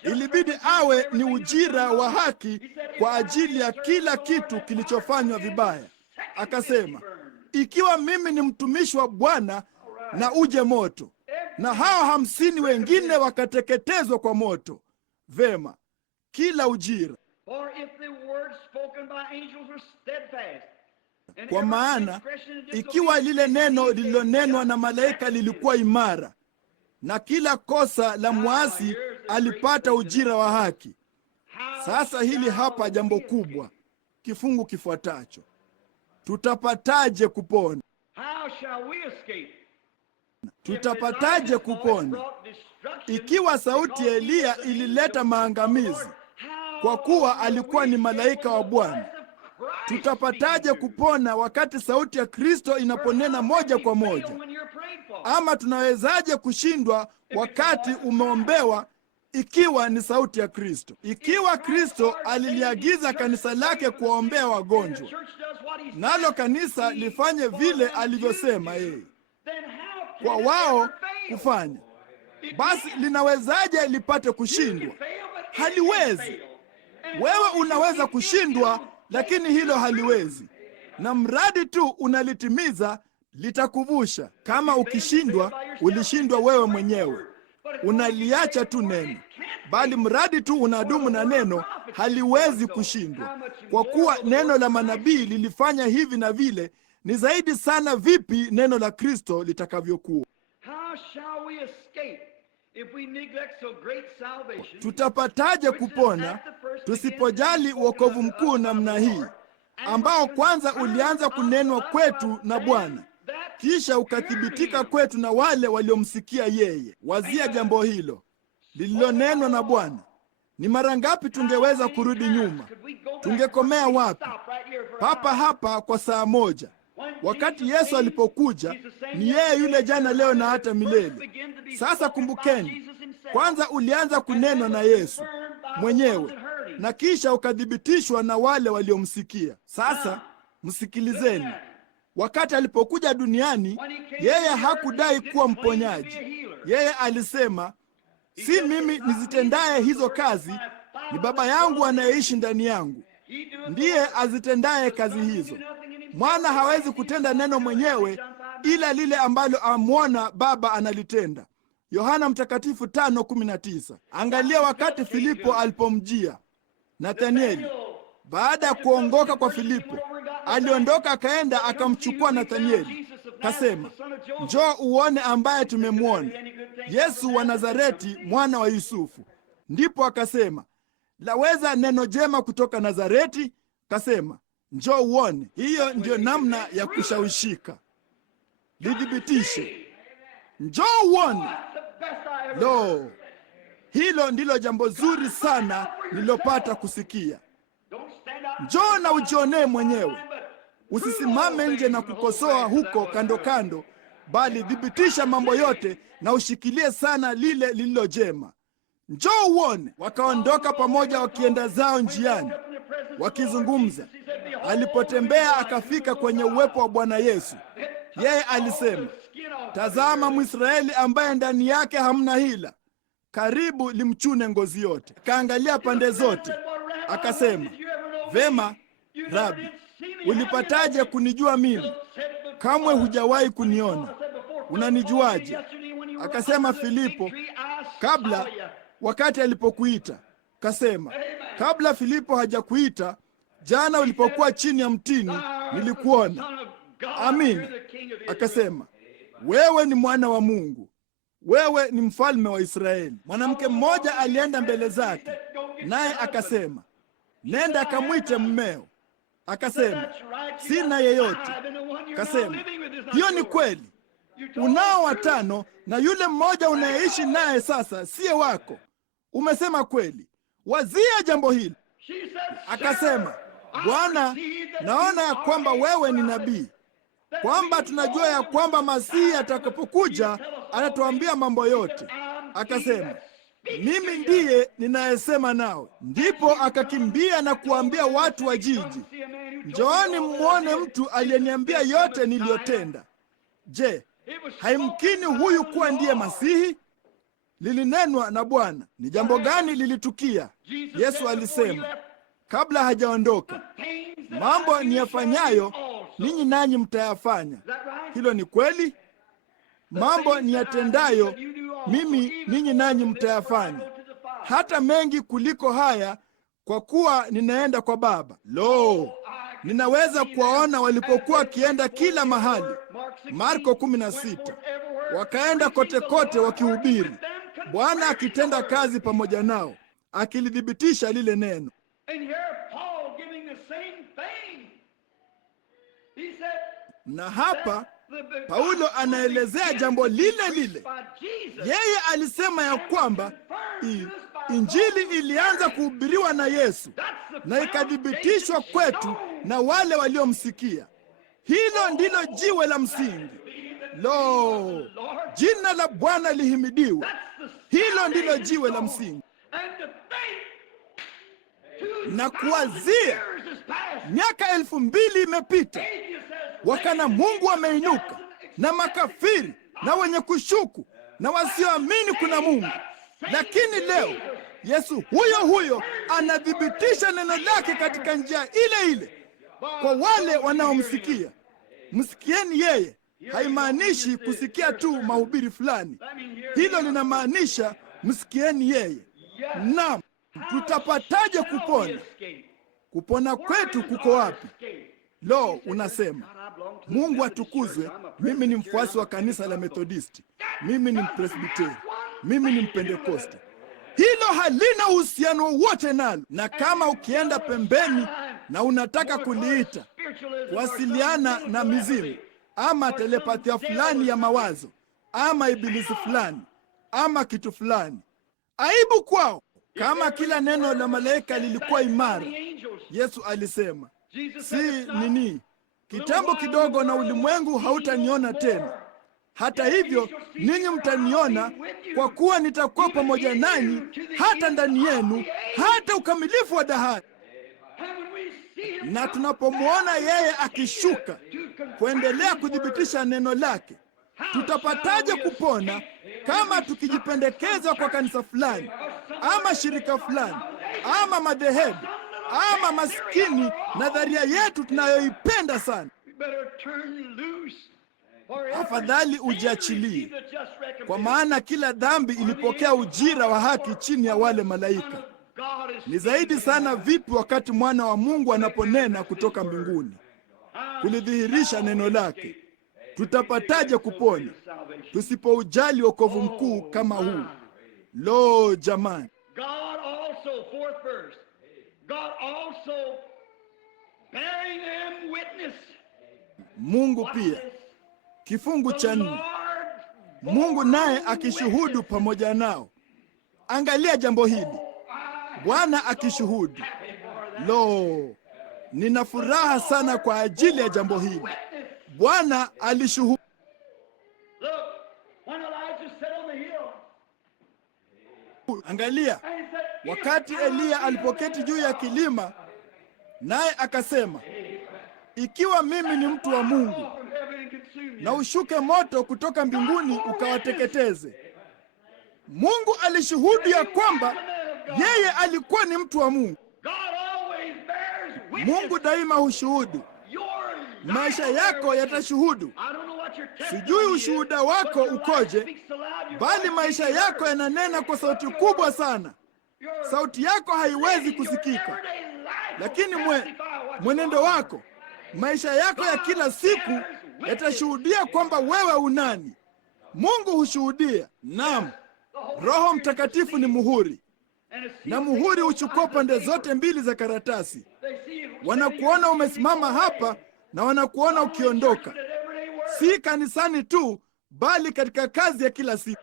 Ilibidi awe ni ujira wa haki kwa ajili ya kila kitu kilichofanywa vibaya. Akasema, ikiwa mimi ni mtumishi wa Bwana, na uje moto. Na hao 50 wengine wakateketezwa kwa moto. Vema, kila ujira. Kwa maana ikiwa lile neno lililonenwa na malaika lilikuwa imara, na kila kosa la mwasi alipata ujira wa haki. Sasa hili hapa jambo kubwa, kifungu kifuatacho: tutapataje kupona? Tutapataje kupona? Ikiwa sauti ya Eliya ilileta maangamizi, kwa kuwa alikuwa ni malaika wa Bwana, tutapataje kupona wakati sauti ya Kristo inaponena moja kwa moja? Ama tunawezaje kushindwa wakati umeombewa, ikiwa ni sauti ya Kristo? Ikiwa Kristo aliliagiza kanisa lake kuwaombea wagonjwa, nalo kanisa lifanye vile alivyosema yeye kwa wao kufanya, basi linawezaje lipate kushindwa? Haliwezi. Wewe unaweza kushindwa, lakini hilo haliwezi, na mradi tu unalitimiza litakuvusha. Kama ukishindwa, ulishindwa wewe mwenyewe, unaliacha tu neno. Bali mradi tu unadumu na neno, haliwezi kushindwa, kwa kuwa neno la manabii lilifanya hivi na vile. Ni zaidi sana vipi neno la Kristo litakavyokuwa. Tutapataje kupona tusipojali wokovu mkuu namna hii, ambao kwanza ulianza kunenwa kwetu na Bwana, kisha ukathibitika kwetu na wale waliomsikia yeye? Wazia jambo hilo lililonenwa na Bwana. Ni mara ngapi tungeweza kurudi nyuma? Tungekomea wapi? Papa hapa kwa saa moja. Wakati Yesu alipokuja, ni yeye yule jana, leo na hata milele. Sasa kumbukeni, kwanza ulianza kunenwa na Yesu mwenyewe, na kisha ukathibitishwa na wale waliomsikia. Sasa msikilizeni. Wakati alipokuja duniani, yeye hakudai kuwa mponyaji. Yeye alisema, si mimi nizitendaye hizo kazi, ni Baba yangu anayeishi ndani yangu ndiye azitendaye kazi hizo. Mwana hawezi kutenda neno mwenyewe, ila lile ambalo amwona Baba analitenda. Yohana Mtakatifu 5:19. Angalia wakati Filipo alipomjia Nathanieli. Baada ya kuongoka kwa Filipo, aliondoka akaenda akamchukua Nathanieli, kasema, njoo uone ambaye tumemwona, Yesu wa Nazareti, mwana wa Yusufu. Ndipo akasema, laweza neno jema kutoka Nazareti? Kasema, njoo uone. Hiyo ndio namna ya kushawishika. Lidhibitishe, njoo uone. Lo, hilo ndilo jambo zuri sana nililopata kusikia. Njoo na ujionee mwenyewe. Usisimame nje na kukosoa huko kando kando, bali thibitisha mambo yote na ushikilie sana lile lililo jema. Njoo uone. Wakaondoka pamoja, wakienda zao njiani wakizungumza. Alipotembea akafika kwenye uwepo wa Bwana Yesu. Yeye alisema, tazama Mwisraeli ambaye ndani yake hamna hila. Karibu limchune ngozi yote. Akaangalia pande zote, akasema, vema Rabi, ulipataje kunijua mimi? Kamwe hujawahi kuniona. Unanijuaje? Akasema, Filipo, kabla wakati alipokuita. Kasema, kabla Filipo hajakuita, jana ulipokuwa chini ya mtini nilikuona. Amina. Akasema, wewe ni mwana wa Mungu, wewe ni mfalme wa Israeli. Mwanamke mmoja alienda mbele zake, Naye akasema, nenda akamwite mmeo. Akasema, sina yeyote. Akasema, hiyo ni kweli, unao 5 na yule mmoja unayeishi naye sasa siye wako. Umesema kweli, wazia jambo hili. Akasema, Bwana, naona ya kwamba wewe ni nabii, kwamba tunajua ya kwamba Masihi atakapokuja atatuambia mambo yote. Akasema, mimi ndiye ninayesema nawe. Ndipo akakimbia na kuambia watu wa jiji, njooni mmwone mtu aliyeniambia yote niliyotenda. Je, haimkini huyu kuwa ndiye Masihi? Lilinenwa na Bwana. Ni jambo gani lilitukia? Yesu alisema kabla hajaondoka, mambo niyafanyayo ninyi nanyi mtayafanya. Hilo ni kweli. Mambo niyatendayo mimi ninyi nanyi mtayafanya, hata mengi kuliko haya, kwa kuwa ninaenda kwa Baba. Lo, ninaweza kuwaona walipokuwa wakienda kila mahali. Marko 16. Wakaenda kote kote wakihubiri, Bwana akitenda kazi pamoja nao, akilithibitisha lile neno. Na hapa Paulo anaelezea jambo lile lile. Yeye alisema ya kwamba Injili ilianza kuhubiriwa na Yesu na ikathibitishwa kwetu na wale waliomsikia. Hilo ndilo jiwe la msingi. Lo, jina la Bwana lihimidiwe. Hilo ndilo jiwe la msingi. Na kuwazia miaka 2000 imepita, wakana Mungu wameinuka, na makafiri na wenye kushuku na wasioamini kuna Mungu. Lakini leo Yesu huyo huyo anathibitisha neno lake katika njia ile ile kwa wale wanaomsikia. Msikieni yeye haimaanishi kusikia tu mahubiri fulani. Hilo linamaanisha msikieni yeye. Naam, tutapataje kupona? Kupona kwetu kuko wapi? Lo, unasema, Mungu atukuzwe, mimi ni mfuasi wa kanisa la Methodisti, mimi ni Mpresbiteri, mimi ni Mpentekoste. Hilo halina uhusiano wote nalo. Na kama ukienda pembeni na unataka kuliita kuwasiliana na mizimu ama telepathia fulani ya mawazo ama ibilisi fulani ama kitu fulani, aibu kwao. Kama kila neno la malaika lilikuwa imara, Yesu alisema, si nini, kitambo kidogo na ulimwengu hautaniona tena. Hata hivyo ninyi mtaniona, kwa kuwa nitakuwa pamoja nanyi hata ndani yenu, hata ukamilifu wa dahari. Na tunapomwona yeye akishuka kuendelea kuthibitisha neno lake, tutapataje kupona kama tukijipendekeza kwa kanisa fulani ama shirika fulani ama madhehebu ama maskini nadharia yetu tunayoipenda sana? Afadhali ujiachilie, kwa maana kila dhambi ilipokea ujira wa haki chini ya wale malaika. Ni zaidi sana vipi wakati mwana wa Mungu anaponena kutoka mbinguni kulidhihirisha neno lake. Tutapataje kupona tusipoujali wokovu mkuu kama huu? Lo, jamani. Mungu pia, kifungu cha 4, Mungu naye akishuhudu pamoja nao. Angalia jambo hili, Bwana akishuhudu. Lo, nina furaha sana kwa ajili ya jambo hili. Bwana alishuhudu. Angalia, wakati Eliya alipoketi juu ya kilima, naye akasema, ikiwa mimi ni mtu wa Mungu, na ushuke moto kutoka mbinguni ukawateketeze. Mungu alishuhudu ya kwamba yeye alikuwa ni mtu wa Mungu. Mungu daima hushuhudu. Maisha yako yatashuhudu. Sijui ushuhuda wako ukoje, bali maisha yako yananena kwa sauti kubwa sana. Sauti yako haiwezi kusikika, lakini mwenendo wako, maisha yako ya kila siku yatashuhudia kwamba wewe unani. Mungu hushuhudia. Naam, Roho Mtakatifu ni muhuri. na muhuri uchukua pande zote mbili za karatasi. Wanakuona umesimama hapa na wanakuona ukiondoka, si kanisani tu, bali katika kazi ya kila siku.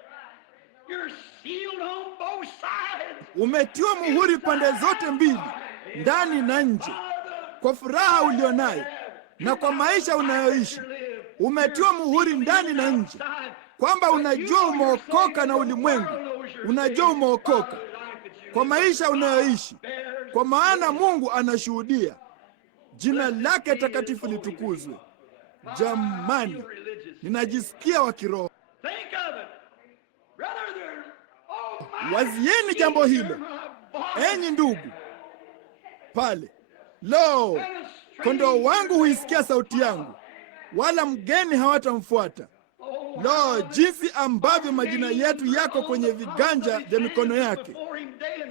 Umetiwa muhuri pande zote mbili, ndani na nje, kwa furaha ulionayo na kwa maisha unayoishi. Umetiwa muhuri ndani na nje, kwamba unajua umeokoka na ulimwengu unajua umeokoka, kwa maisha unayoishi, kwa maana Mungu anashuhudia. Jina lake takatifu litukuzwe. Jamani, ninajisikia wa kiroho. Wazieni jambo hilo, enyi ndugu. Pale, lo, kondoo wangu huisikia sauti yangu, wala mgeni hawatamfuata. Lo, jinsi ambavyo majina yetu yako kwenye viganja vya mikono yake,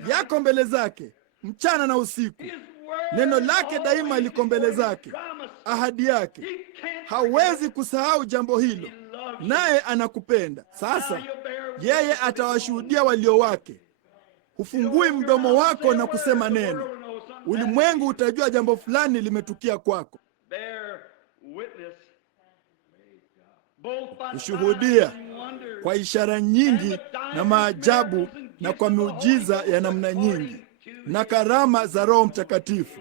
yako mbele zake mchana na usiku. Neno lake daima liko mbele zake, ahadi yake. Hawezi kusahau jambo hilo, naye anakupenda. Sasa yeye atawashuhudia walio wake. Hufungui mdomo wako na kusema neno, ulimwengu utajua jambo fulani limetukia kwako. Kushuhudia kwa ishara nyingi na maajabu na kwa miujiza ya namna nyingi na karama za Roho Mtakatifu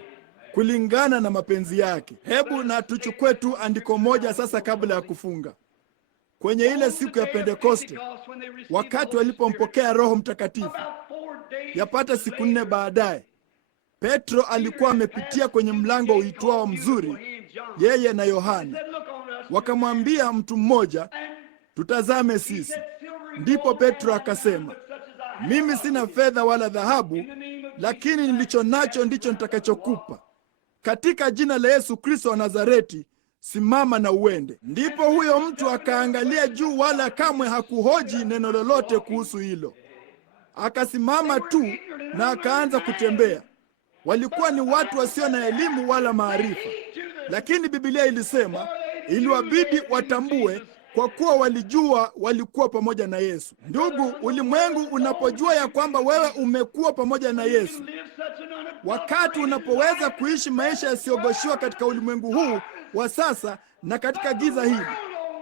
kulingana na mapenzi yake. Hebu na tuchukue tu andiko moja sasa kabla ya kufunga. Kwenye ile siku ya Pentekoste, wakati walipompokea Roho Mtakatifu, yapata siku 4 baadaye, Petro alikuwa amepitia kwenye mlango uitwao Mzuri, yeye na Yohana. Wakamwambia mtu mmoja, tutazame sisi. Ndipo Petro akasema, mimi sina fedha wala dhahabu, lakini nilicho nacho ndicho nitakachokupa. Katika jina la Yesu Kristo wa Nazareti, simama na uende. Ndipo huyo mtu akaangalia juu, wala kamwe hakuhoji neno lolote kuhusu hilo. Akasimama tu na akaanza kutembea. Walikuwa ni watu wasio na elimu wala maarifa, lakini Biblia ilisema iliwabidi watambue, kwa kuwa walijua walikuwa pamoja na Yesu. Ndugu, ulimwengu unapojua ya kwamba wewe umekuwa pamoja na Yesu, wakati unapoweza kuishi maisha yasiyogoshiwa katika ulimwengu huu wa sasa na katika giza hili,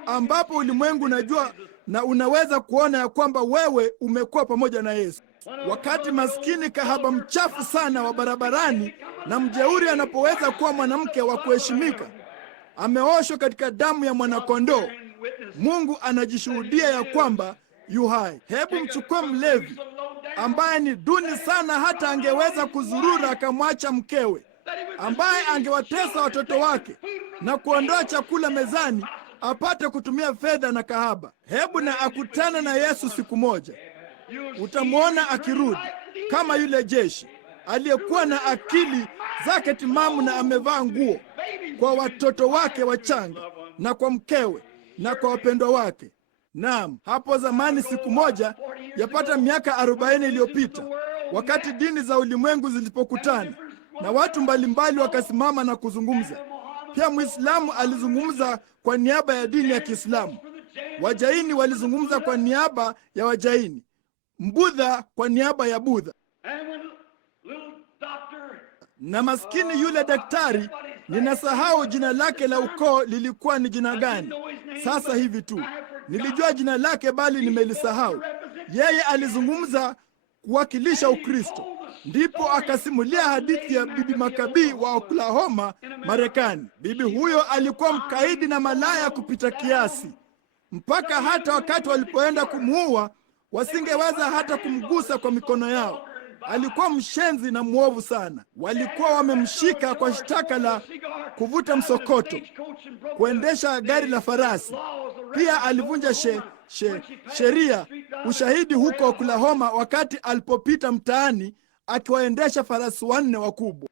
ambapo ulimwengu unajua na unaweza kuona ya kwamba wewe umekuwa pamoja na Yesu. Wakati maskini kahaba mchafu sana wa barabarani na mjeuri anapoweza kuwa mwanamke wa kuheshimika, ameoshwa katika damu ya mwanakondoo, Mungu anajishuhudia ya kwamba yu hai. Hebu mchukue mlevi ambaye ni duni sana, hata angeweza kuzurura akamwacha mkewe, ambaye angewatesa watoto wake na kuondoa chakula mezani apate kutumia fedha na kahaba. Hebu na akutane na Yesu siku moja, utamwona akirudi kama yule jeshi aliyekuwa na akili zake timamu na amevaa nguo, kwa watoto wake wachanga na kwa mkewe na kwa wapendwa wake. Naam, hapo zamani, siku moja yapata miaka 40 iliyopita, wakati dini za ulimwengu zilipokutana na watu mbalimbali wakasimama na kuzungumza. Pia Muislamu alizungumza kwa niaba ya dini ya Kiislamu. Wajaini walizungumza kwa niaba ya Wajaini. Mbudha kwa niaba ya Budha. Na maskini yule daktari, ninasahau jina lake la ukoo lilikuwa ni jina gani sasa hivi tu. Nilijua jina lake bali nimelisahau. Yeye alizungumza kuwakilisha Ukristo. Ndipo akasimulia hadithi ya Bibi Makabii wa Oklahoma, Marekani. Bibi huyo alikuwa mkaidi na malaya kupita kiasi, mpaka hata wakati walipoenda kumuua wasingeweza hata kumgusa kwa mikono yao. Alikuwa mshenzi na mwovu sana. Walikuwa wamemshika kwa shtaka la kuvuta msokoto, kuendesha gari la farasi. Pia alivunja sheria ushahidi huko Oklahoma wakati alipopita mtaani akiwaendesha farasi 4 wakubwa.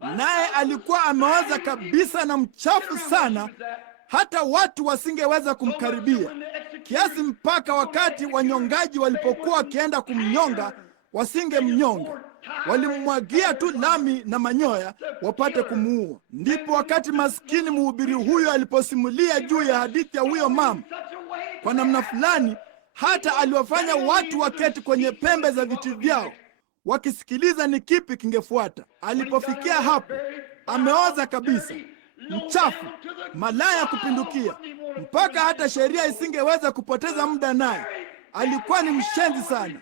Naye alikuwa ameoza kabisa na mchafu sana, hata watu wasingeweza kumkaribia, kiasi mpaka wakati wanyongaji walipokuwa wakienda kumnyonga wasingemnyonga. Walimwagia tu lami na manyoya wapate kumuua. Ndipo wakati maskini mhubiri huyo aliposimulia juu ya hadithi ya huyo mama, Kwa namna fulani hata aliwafanya watu waketi kwenye pembe za viti vyao wakisikiliza ni kipi kingefuata. Alipofikia hapo, ameoza kabisa, mchafu, malaya kupindukia, mpaka hata sheria isingeweza kupoteza muda naye. Alikuwa ni mshenzi sana.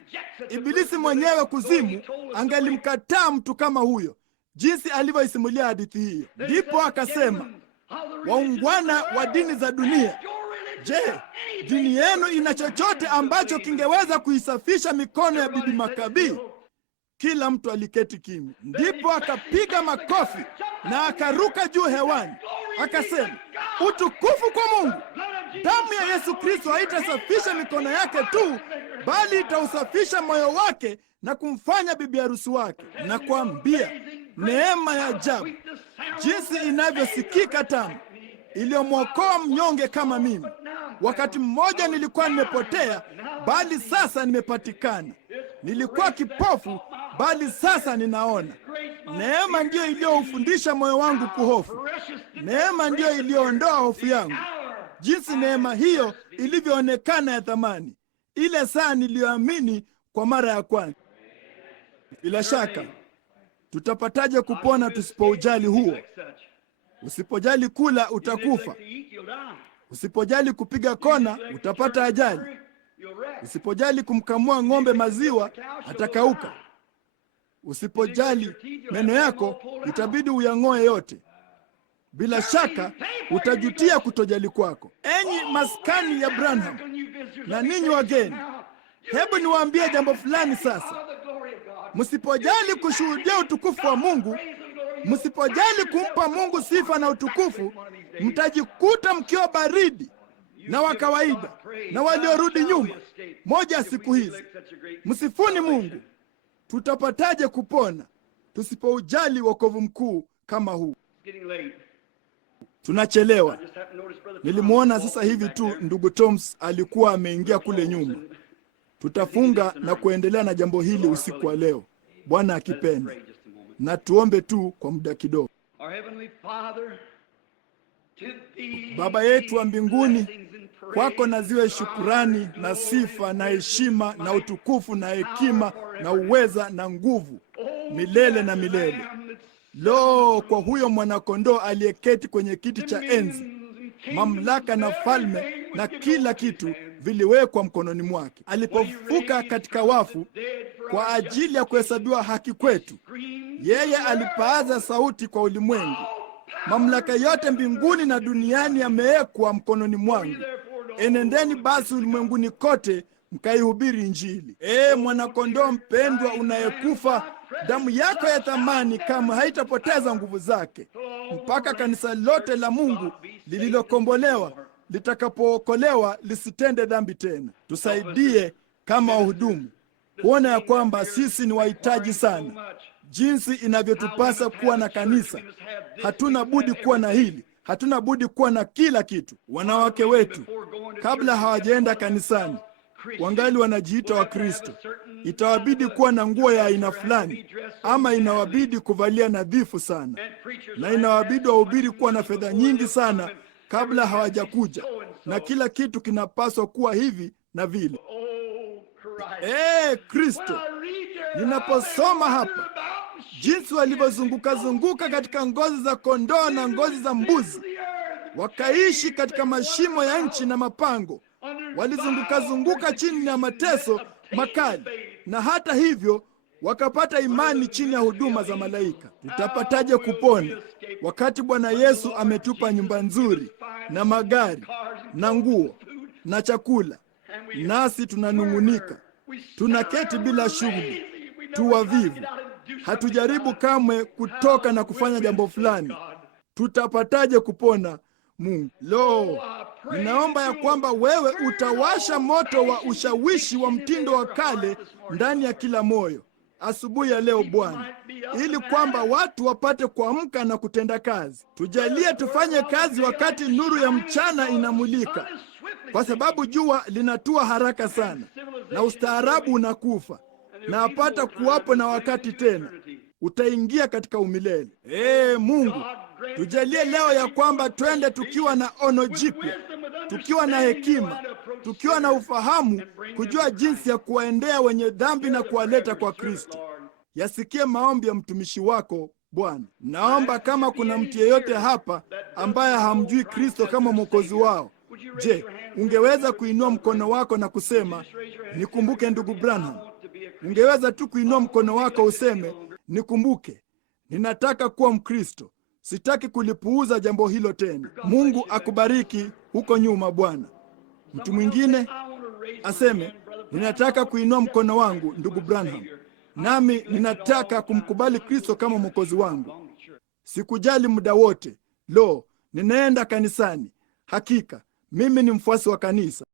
Ibilisi mwenyewe kuzimu angelimkataa mtu kama huyo, jinsi alivyoisimulia hadithi hiyo. Ndipo akasema, waungwana wa dini za dunia, je, dini yenu ina chochote ambacho kingeweza kuisafisha mikono ya Bibi Makabii? Kila mtu aliketi kimya. Ndipo akapiga makofi na akaruka juu hewani, akasema, utukufu kwa Mungu! Damu ya Yesu Kristo haitasafisha mikono yake tu, bali itausafisha moyo wake na kumfanya bibi harusi wake. Na kuambia neema ya ajabu jinsi inavyosikika tamu, iliyomwokoa mnyonge kama mimi. Wakati mmoja nilikuwa nimepotea, bali sasa nimepatikana. Nilikuwa kipofu, bali sasa ninaona. Neema ndiyo iliyoufundisha moyo wangu kuhofu. Neema ndiyo iliyoondoa hofu yangu. Jinsi neema hiyo ilivyoonekana ya thamani ile saa niliyoamini kwa mara ya kwanza. Bila shaka, tutapataje kupona tusipoujali huo? Usipojali kula utakufa. Usipojali kupiga kona utapata ajali. Usipojali kumkamua ng'ombe maziwa atakauka. Usipojali meno yako itabidi uyang'oe yote. Bila shaka utajutia kutojali kwako. Enyi maskani ya Branham na ninyi wageni, hebu niwaambie jambo fulani sasa. Msipojali kushuhudia utukufu wa Mungu, msipojali kumpa Mungu sifa na utukufu, mtajikuta mkiwa baridi na wa kawaida na waliorudi nyuma moja ya siku hizi. Msifuni Mungu. Tutapataje kupona tusipoujali wokovu mkuu kama huu? Tunachelewa. Nilimwona sasa hivi tu ndugu Toms alikuwa ameingia kule nyuma. Tutafunga na kuendelea na jambo hili usiku wa leo, Bwana akipenda. Na tuombe tu kwa muda kidogo. Baba yetu wa mbinguni, kwako na ziwe shukurani na sifa na heshima na utukufu na hekima na uweza na nguvu milele na milele. Lo, kwa huyo mwanakondoo aliyeketi kwenye kiti cha enzi. Mamlaka na falme na kila kitu viliwekwa mkononi mwake. Alipofufuka katika wafu kwa ajili ya kuhesabiwa haki kwetu, yeye alipaaza sauti kwa ulimwengu, mamlaka yote mbinguni na duniani yamewekwa mkononi mwangu. Enendeni basi ulimwenguni kote mkaihubiri Injili. Mwanakondoo mpendwa unayekufa, damu yako ya thamani kama haitapoteza nguvu zake mpaka kanisa lote la Mungu lililokombolewa litakapookolewa lisitende dhambi tena. Tusaidie kama wahudumu kuona ya kwamba sisi ni wahitaji sana, jinsi inavyotupasa kuwa na kanisa. Hatuna budi kuwa na hili, hatuna budi kuwa na kila kitu. Wanawake wetu kabla hawajaenda kanisani wangali wanajiita wa Kristo. Itawabidi kuwa na nguo ya aina fulani, ama inawabidi kuvalia nadhifu sana, na inawabidi wahubiri kuwa na fedha nyingi sana kabla hawajakuja, na kila kitu kinapaswa kuwa hivi na vile. Kristo, ninaposoma hapa jinsi walivyozunguka katika ngozi za kondoo na ngozi za mbuzi, wakaishi katika mashimo ya nchi na mapango, walizunguka chini ya mateso makali, na hata hivyo wakapata imani chini ya huduma za malaika. Tutapataje kupona wakati Bwana Yesu ametupa nyumba nzuri na magari na nguo na chakula, nasi tunanung'unika, tunaketi bila shughuli, tu wavivu, hatujaribu kamwe kutoka na kufanya jambo fulani? Tutapataje kupona Mungu? Lo, ninaomba ya kwamba wewe utawasha moto wa ushawishi wa mtindo wa kale ndani ya kila moyo asubuhi ya leo Bwana, ili kwamba watu wapate kuamka na kutenda kazi. Tujalie tufanye kazi wakati nuru ya mchana inamulika, kwa sababu jua linatua haraka sana na ustaarabu unakufa, na apata kuwapo na wakati tena utaingia katika umilele. Mungu, tujalie leo ya kwamba twende tukiwa na ono jipya, tukiwa na hekima, tukiwa na ufahamu, kujua jinsi ya kuwaendea wenye dhambi na kuwaleta kwa Kristo. Yasikie maombi ya mtumishi wako Bwana. Naomba kama kuna mtu yeyote hapa ambaye hamjui Kristo kama Mwokozi wao, je, ungeweza kuinua mkono wako na kusema, nikumbuke ndugu Branham? Ungeweza tu kuinua mkono wako useme, nikumbuke, ninataka kuwa Mkristo. Sitaki kulipuuza jambo hilo tena. Mungu akubariki huko nyuma Bwana. Mtu mwingine aseme, ninataka kuinua mkono wangu ndugu Branham, nami ninataka kumkubali Kristo kama Mwokozi wangu. Sikujali muda wote. Lo, ninaenda kanisani. Hakika mimi ni mfuasi wa kanisa.